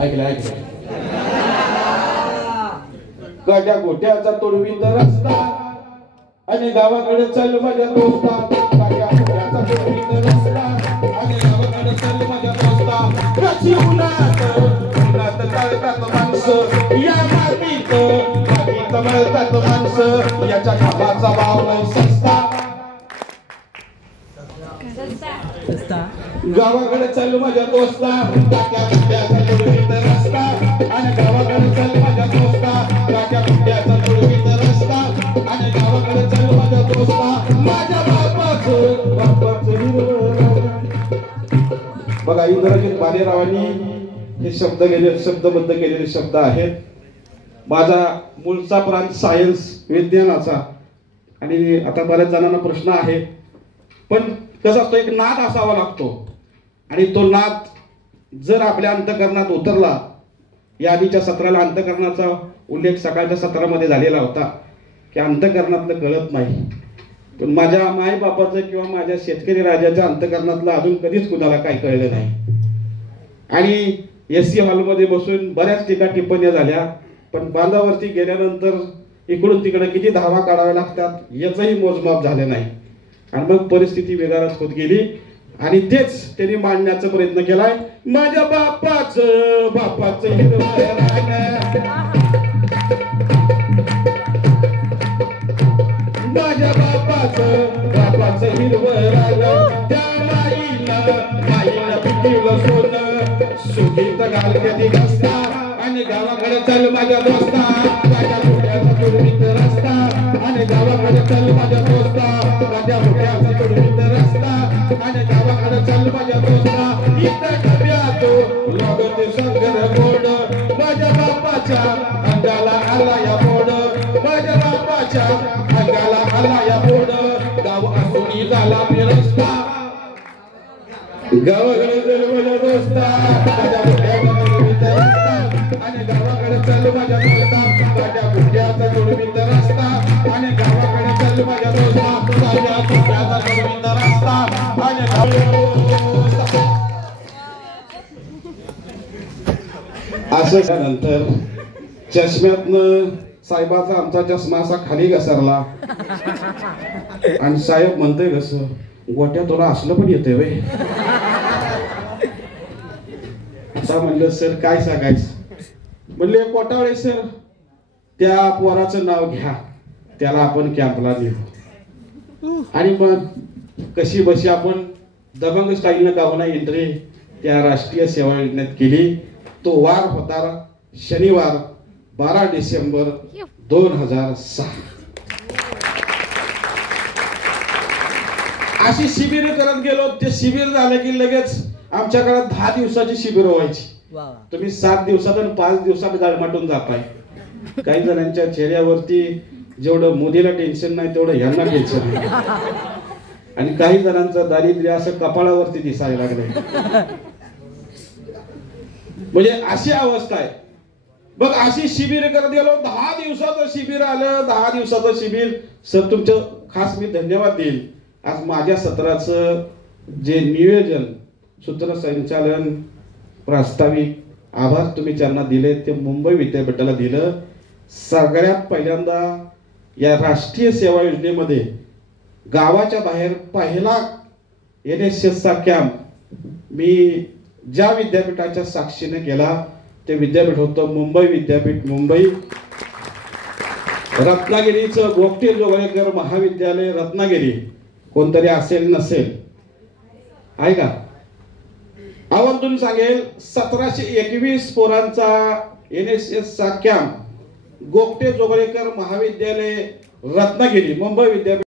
ऐकलं गाड्या गोट्याचा तोडवीत रस्ता आणि गावाकडे चल माझ्या दोस्ता. गाड्या गोट्याचा तोडवीत रस्ता आणि गावाकडे चल माझ्या दोस्ता. कशी उन्हात तळतात माणसं या मातीत तळतात माणसं. याच्या खाबाचा भाव नाही सस्ता. गावाकडे चल माझ्या दोस्ता. टाक्या कुट्याचा तोडवीत रस्ता आणि गावाकडे चल माझ्या दोस्ता. टाक्या कुट्याचा तोडवीत रस्ता आणि गावाकडे चल माझ्या दोस्ता. माझ्या बापाचं बघा इंद्रजित भालेरावांनी हे शब्दबद्ध केलेले शब्द आहेत. माझा मूळचा प्रांत सायन्स विज्ञानाचा आणि आता बऱ्याच जणांना प्रश्न आहे पण कसं असतो एक नाद असावा लागतो आणि तो नाद जर आपल्या अंतःकरणात उतरला. या आधीच्या सत्राला अंतःकरणाचा उल्लेख सकाळच्या सत्रामध्ये झालेला होता की अंतःकरणातलं कळत नाही पण माझ्या मायबापाचं किंवा माझ्या शेतकरी राजाच्या अंतःकरणातलं अजून कधीच कुणाला काही कळलं नाही. आणि एससी हॉलमध्ये बसून बऱ्याच टीका टिप्पण्या झाल्या पण बांधावरती गेल्यानंतर इकडून तिकडे किती धावा काढाव्या लागतात याचंही मोजमाप झालं नाही आणि मग परिस्थिती वेगारच होत गेली आणि तेच त्यांनी मांडण्याचा प्रयत्न केलाय. माझ्या बापाचं माझ्या बापाचं हिरवं रान. त्या माईला पिटीलं सोनं सुगीत घालते घसता आणि गावाकडे चल माझ्या दोस्ता. माझ्या मोठ्याचा तोडवीत रस्ता आणि गावाकडे चल माझ्या दोस्ता. माझ्या मोठ्याचा तोडवीत रस्ता आणि गावाकडे चल माझ्या दोस्ता. इथं डब्यातो लागते संगर बोर्ड. माझ्या बापाच्या अंगाला आला या बोर्ड. माझ्या बापाच्या अंगाला आला या बोर्ड. गाव असून झाला रस्ता. गावाकडे चल माझ्या दोस्ता. माझ्या मोठ्याचा तोडवीत रस्ता आणि गावाकडे चल माझ्या दोस्ता. माझ्या मोठ्याचा तोडवीत रस्ता आणि गावाकडे चल माझ्या दोस्ता. माझ्या मोठ्याचा तोडवीत रस्ता आणि असं नंतर चष्म्यातनं साहेबाचा आमचा चष्मा असा खाली घसरला आणि साहेब म्हणतोय कसं गोट्या तुला असलं पण येतंय वे. आता म्हणलं सर काय सांगायचं म्हणले कोटावळे सर त्या पोराचं नाव घ्या त्याला आपण कॅम्पला नेऊ. आणि मग कशी बशी आपण दबंग स्टाईलनं गावना एंट्री त्या राष्ट्रीय सेवा योजनेत केली. तो वार होता शनिवार 12 डिसेंबर 2006. अशी शिबिर करत गेलो. ते शिबिर झालं की लगेच आमच्या काळात 10 दिवसाची शिबिर व्हायची. तुम्ही 7 दिवसात आणि 5 दिवसात गाळमाटून जाताय. काही जणांच्या चेहऱ्यावरती जेवढं मोदीला टेन्शन नाही तेवढं यांना टेन्शन नाही आणि काही जणांचं दारिद्र्य असं कपाळावरती दिसायला लागलंय. म्हणजे अशी अवस्था आहे. बघ अशी शिबिर करत गेलो. 10 दिवसाचं शिबिर आलं. 10 दिवसाचं शिबिर. सर तुमचं खास मी धन्यवाद देईल. आज माझ्या सत्राचं जे नियोजन सूत्रसंचालन प्रास्ताविक आभार तुम्ही त्यांना दिले ते मुंबई विद्यापीठाला दिलं. सगळ्यात पहिल्यांदा या राष्ट्रीय सेवा योजनेमध्ये गावाच्या बाहेर पहिला NSS चा कॅम्प मी ज्या विद्यापीठाच्या साक्षीने केला ते विद्यापीठ होतं मुंबई विद्यापीठ मुंबई. रत्नागिरीचं गोगटे जोगळेकर महाविद्यालय रत्नागिरी. कोणतरी असेल नसेल आहे का आवर्जून सांगेल. 1721 पोरांचा NSS चा कॅम्प गोगटे जोगळेकर महाविद्यालय रत्नागिरी मुंबई विद्यापीठ